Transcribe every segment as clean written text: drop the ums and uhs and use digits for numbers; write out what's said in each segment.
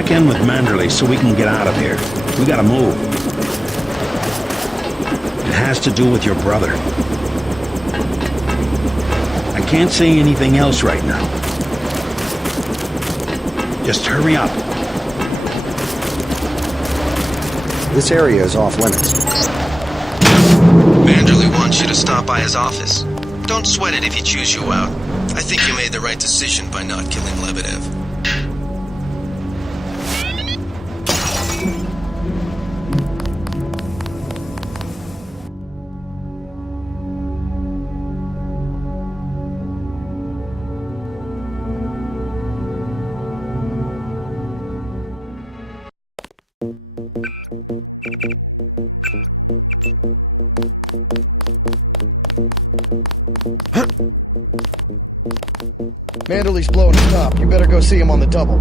check in with Manderley so we can get out of here. We gotta move. It has to do with your brother. I can't say anything else right now. Just hurry up. This area is off limits. Manderley wants you to stop by his office. Don't sweat it if he chews you out. I think you made the right decision by not killing Lebedev. Manderley's blowing his top. You better go see him on the double.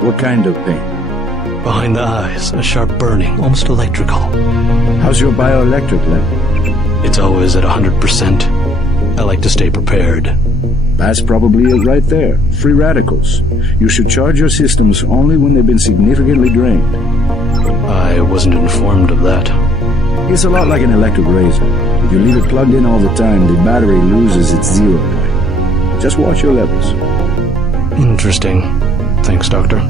What kind of pain? Behind the eyes, a sharp burning, almost electrical. How's your bioelectric level? It's always at 100%. I like to stay prepared. That's probably it right there. Free radicals. You should charge your systems only when they've been significantly drained. I wasn't informed of that. It's a lot like an electric razor. If you leave it plugged in all the time, the battery loses its 0 point. Just watch your levels. Interesting. Thanks, Doctor.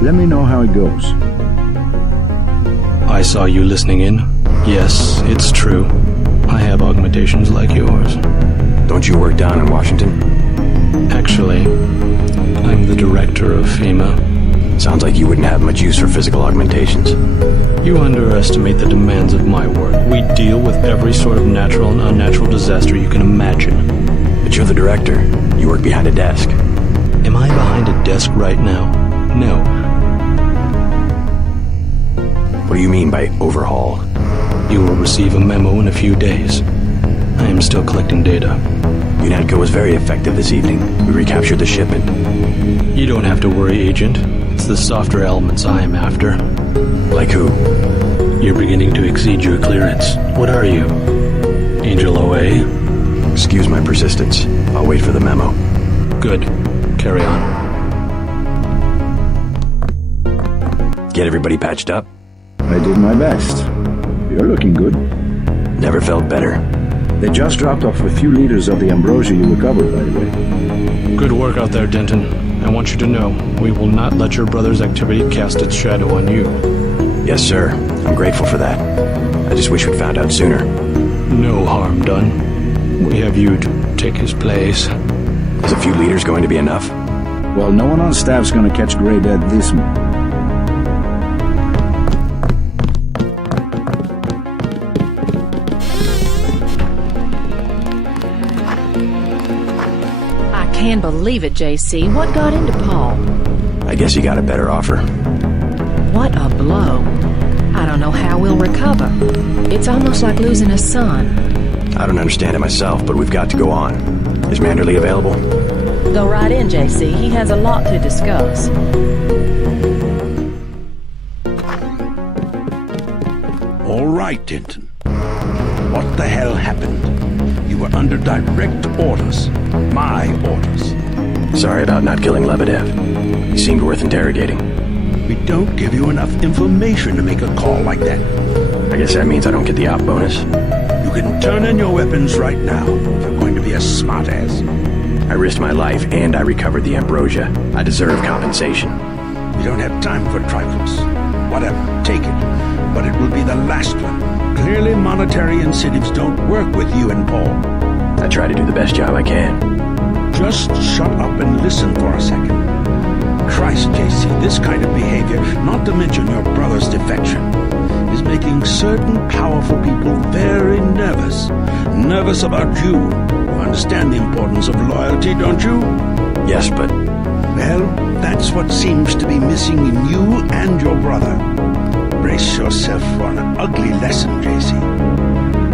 Let me know how it goes. I saw you listening in. Yes, it's true. I have augmentations like yours. Don't you work down in Washington? Actually, I'm the director of FEMA. Sounds like you wouldn't have much use for physical augmentations. You underestimate the demands of my work. We deal with every sort of natural and unnatural disaster you can imagine. But you're the director. You work behind a desk. Am I behind a desk right now? No. What do you mean by overhaul? You will receive a memo in a few days. I am still collecting data. UNATCO was very effective this evening. We recaptured the shipment. You don't have to worry, Agent. It's the softer elements I am after. Like who? You're beginning to exceed your clearance. What are you? Angel OA? Excuse my persistence. I'll wait for the memo. Good. Carry on. Get everybody patched up? I did my best. You're looking good. Never felt better. They just dropped off a few liters of the ambrosia you recovered, by the way. Good work out there, Denton. I want you to know, we will not let your brother's activity cast its shadow on you. Yes, sir. I'm grateful for that. I just wish we'd found out sooner. No harm done. We have you to take his place. Is a few liters going to be enough? Well, no one on staff's gonna catch Grey Dead this month. I can't believe it, JC. What got into Paul? I guess you got a better offer. What a blow. I don't know how we'll recover. It's almost like losing a son. I don't understand it myself, but we've got to go on. Is Manderley available? Go right in, JC. He has a lot to discuss. All right, Denton. What the hell happened? You were under direct orders. My orders. Sorry about not killing Lebedev. He seemed worth interrogating. We don't give you enough information to make a call like that. I guess that means I don't get the op bonus. You can turn in your weapons right now if you're going to be a smartass. I risked my life and I recovered the ambrosia. I deserve compensation. We don't have time for trifles. Whatever, take it. But it will be the last one. Clearly monetary incentives don't work with you and Paul. I try to do the best job I can. Just shut up and listen for a second. Christ, JC, this kind of behavior, not to mention your brother's defection, is making certain powerful people very nervous. Nervous about you. You understand the importance of loyalty, don't you? Yes, but Well, that's what seems to be missing in you and your brother. Brace yourself for an ugly lesson, JC.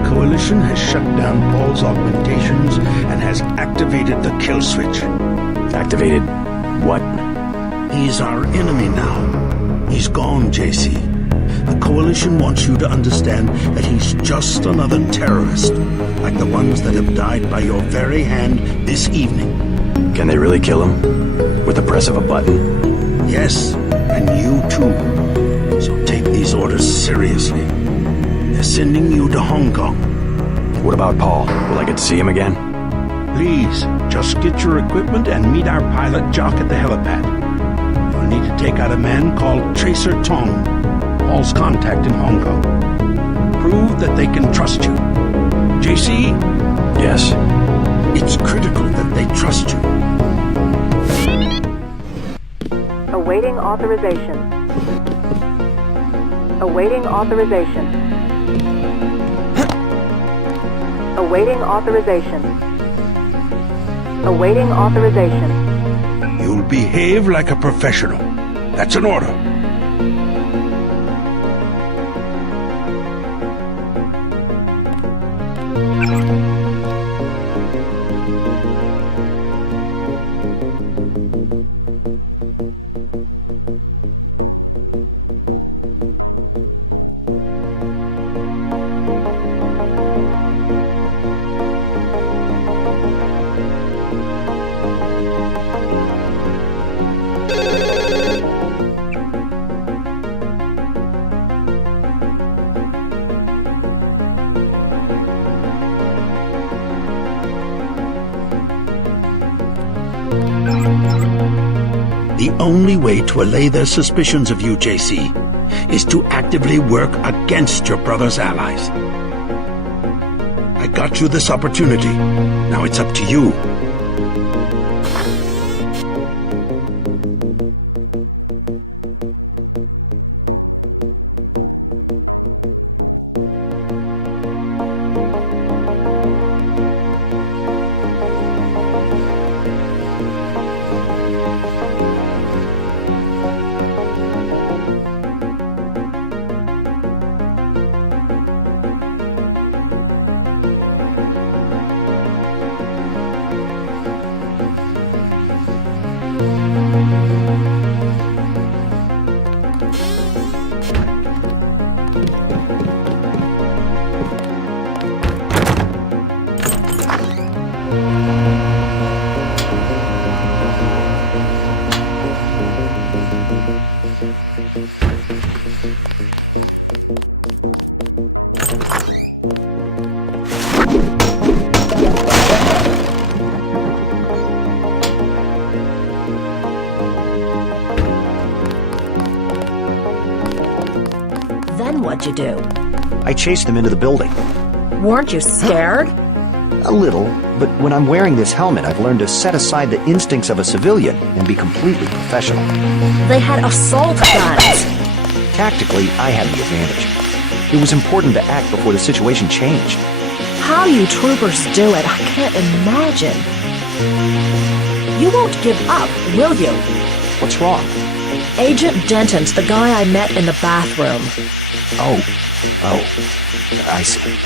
Coalition has shut down Paul's augmentations and has activated the kill switch. activated what? He's our enemy now. He's gone, JC. The Coalition wants you to understand that he's just another terrorist, like the ones that have died by your very hand this evening. Can they really kill him? With the press of a button? Yes, and you too. So take these orders seriously. They're sending you to Hong Kong. What about Paul? Will I get to see him again? Please, just get your equipment and meet our pilot Jock at the helipad. You'll need to take out a man called Tracer Tong, Paul's contact in Hong Kong. Prove that they can trust you. JC, Yes. it's critical that they trust you. Awaiting authorization. Awaiting authorization. Awaiting authorization. Awaiting authorization. You'll behave like a professional. That's an order. The only way to allay their suspicions of you, JC, is to actively work against your brother's allies. I got you this opportunity. Now it's up to you. Then what'd you do? I chased them into the building. Weren't you scared? A little, but when I'm wearing this helmet, I've learned to set aside the instincts of a civilian and be completely professional. They had assault guns. Tactically, I had the advantage. It was important to act before the situation changed. How you troopers do it, I can't imagine. You won't give up, will you? What's wrong? Agent Denton's the guy I met in the bathroom. Oh, I see.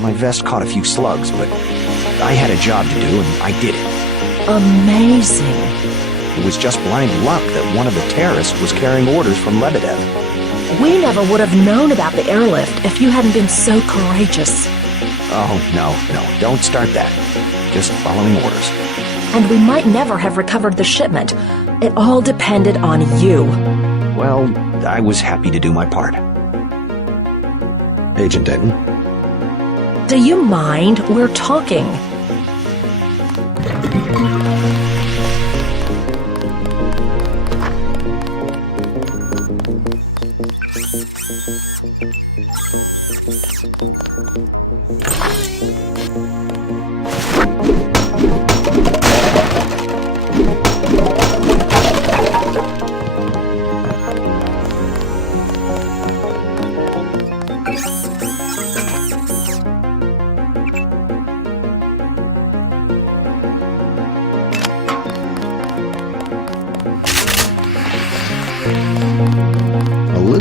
My vest caught a few slugs, but I had a job to do, and I did it. Amazing. It was just blind luck that one of the terrorists was carrying orders from Lebedev. We never would have known about the airlift if you hadn't been so courageous. Oh, no, don't start that. Just following orders. And we might never have recovered the shipment. It all depended on you. Well, I was happy to do my part. Agent Denton? Do you mind? We're talking.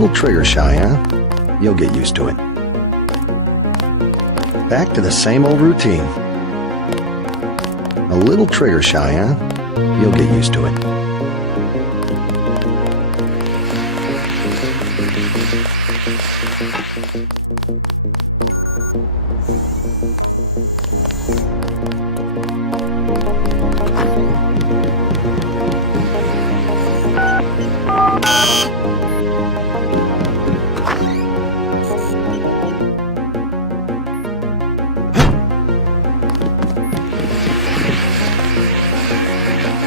little trigger shy, huh? You'll get used to it. Back to the same old routine. A little trigger shy, huh? You'll get used to it.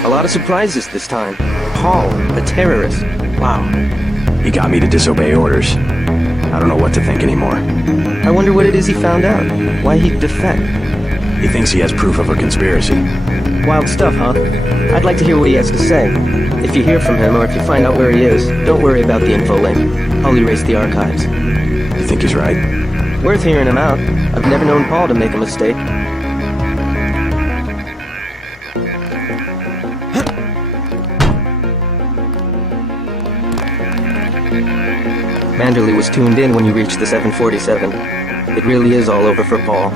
A lot of surprises this time. Paul, a terrorist. Wow. He got me to disobey orders. I don't know what to think anymore. I wonder what it is he found out. Why he'd defect. He thinks he has proof of a conspiracy. Wild stuff, huh? I'd like to hear what he has to say. If you hear from him or if you find out where he is, don't worry about the info link. I'll erase the archives. You think he's right? Worth hearing him out. I've never known Paul to make a mistake. Manderley was tuned in when you reached the 747. It really is all over for Paul.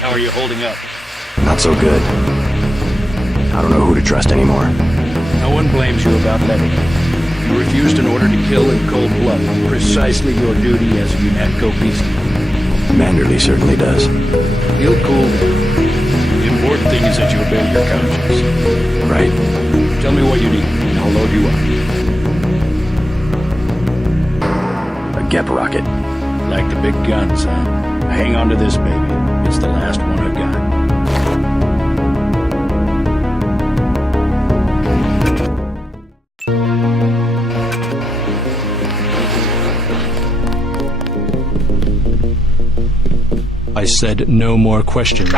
How are you holding up? Not so good. I don't know who to trust anymore. No one blames you about letting. You refused an order to kill in cold blood. Precisely your duty as a UNATCO peacekeeper. Manderley certainly does. He'll cool down. The important thing is that you obey your conscience. Right. Tell me what you need, and I'll load you up. A Gep rocket. Like the big guns, huh? Hang on to this, baby. It's the last one I've got. I said no more questions.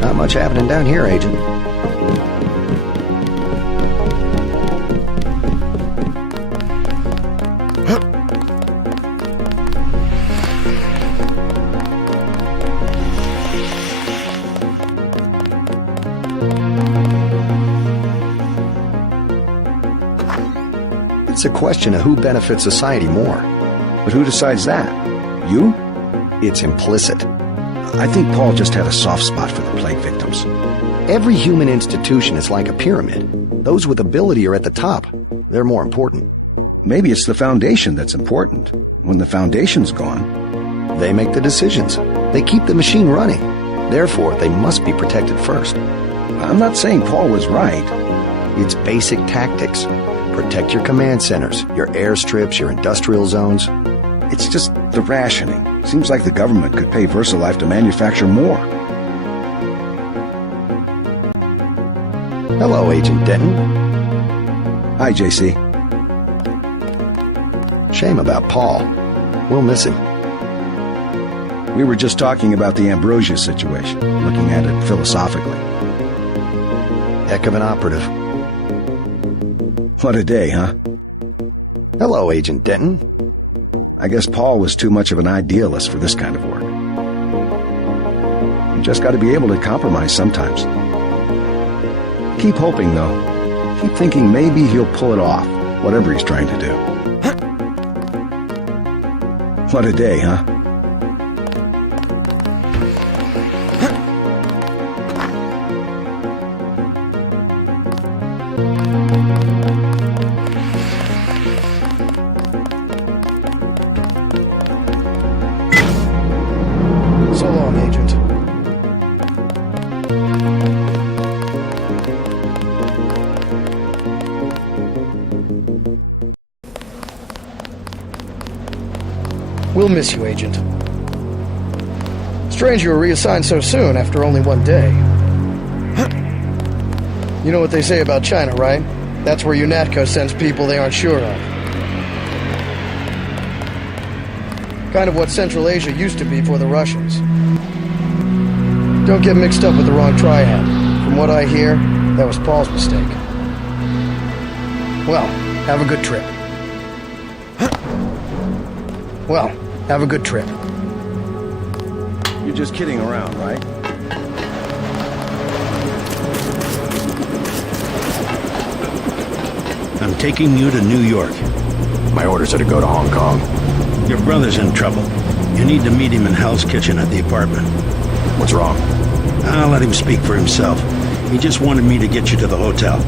Not much happening down here, Agent. It's a question of who benefits society more. But who decides that? You? It's implicit. I think Paul just had a soft spot for the plague victims. Every human institution is like a pyramid. Those with ability are at the top. They're more important. Maybe it's the foundation that's important. When the foundation's gone... They make the decisions. They keep the machine running. Therefore, they must be protected first. I'm not saying Paul was right. It's basic tactics. Protect your command centers, your airstrips, your industrial zones. It's just the rationing. Seems like the government could pay VersaLife to manufacture more. Hello, Agent Denton. Hi, JC. Shame about Paul. We'll miss him. We were just talking about the Ambrosia situation, looking at it philosophically. Heck of an operative. What a day, huh? Hello, Agent Denton. I guess Paul was too much of an idealist for this kind of work. You just got to be able to compromise sometimes. Keep hoping, though. Keep thinking maybe he'll pull it off, whatever he's trying to do. What a day, huh? So long, Agent. We'll miss you, Agent. Strange you were reassigned so soon after only one day. You know what they say about China, right? That's where UNATCO sends people they aren't sure of. Kind of what Central Asia used to be for the Russians. Don't get mixed up with the wrong triad. From what I hear, that was Paul's mistake. Well, have a good trip. Well, have a good trip. You're just kidding around, right? I'm taking you to New York. My orders are to go to Hong Kong. Your brother's in trouble. You need to meet him in Hell's Kitchen at the apartment. What's wrong? I'll let him speak for himself. He just wanted me to get you to the hotel.